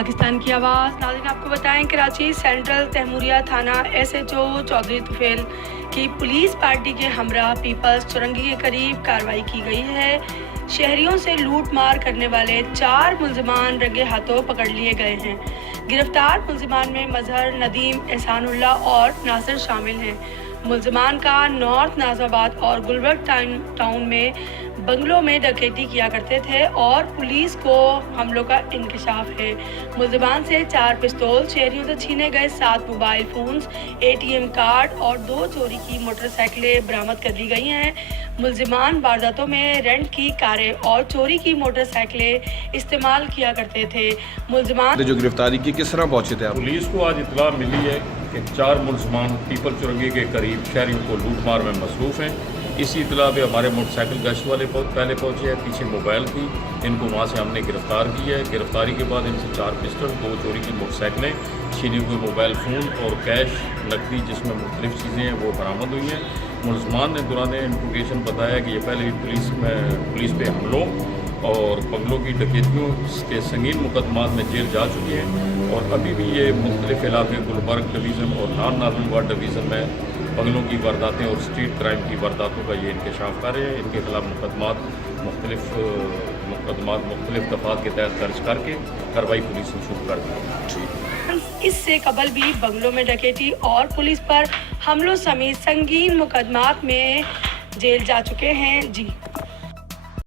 पाकिस्तान की आवाज़। नाज़रीन, आपको बताएं, कराची सेंट्रल तैमूरिया थाना SHO चौधरी तुफैल की पुलिस पार्टी के हमरा पीपल्स चुरंगी के करीब कार्रवाई की गई है। शहरियों से लूट मार करने वाले 4 मुलजमान रंगे हाथों पकड़ लिए गए हैं। गिरफ्तार मुलजमान में मजहर, नदीम, एहसानुल्लाह और नासिर शामिल हैं। मुलजमान का नॉर्थ नाज़ाबाद और गुलबर्ग टाउन में बंगलों में डकैती किया करते थे और पुलिस को हमलों का इंकशाफ है। मुलजमान से 4 पिस्तौल, शहरियों से छीने गए 7 मोबाइल फोन्स, ATM कार्ड और 2 चोरी की मोटरसाइकिलें बरामद कर ली गई हैं। मुलजमान वारदातों में रेंट की कारें और चोरी की मोटरसाइकिलें इस्तेमाल किया करते थे। मुलजमान जो गिरफ्तारी की किस तरह पहुंचे थे आप? पुलिस को आज इतला मिली है कि 4 मुलजमान पीपल चुरंगी के करीब शहरियों को लूट मार में मसरूफ़ हैं। इसी इतला पे हमारे मोटरसाइकिल गश्त वाले पहले पहुंचे हैं, पीछे मोबाइल थी, इनको वहाँ से हमने गिरफ़्तार किया है। गिरफ्तारी के बाद इनसे 4 पिस्टल, 2 चोरी की मोटरसाइकिलें, छीने हुए मोबाइल फ़ोन और कैश नकदी जिसमें मुख्तलिफ चीज़ें हैं वो बरामद हुई हैं। मुलजमान ने दौरान इंट्रोगेशन बताया कि ये पहले भी पुलिस पे हमलों और बंगलों की डकैतियों के संगीन मुकदमात में जेल जा चुके हैं और अभी भी ये मुख्तलिफ इलाके गुलबर्ग डिवीज़न और नॉर्थ नाज़िरबाद डिवीज़न में बंगलों की वारदातें और स्ट्रीट क्राइम की वारदातों का ये इंकशाफ कर रहे हैं। इनके खिलाफ मुख्तलिफ दफ़ात के तहत दर्ज करके कार्रवाई पुलिस ने शुरू कर दी है। इससे कबल भी बंगलों में डकैती और पुलिस पर हमलों समेत संगीन मुकदमात में जेल जा चुके हैं। जी।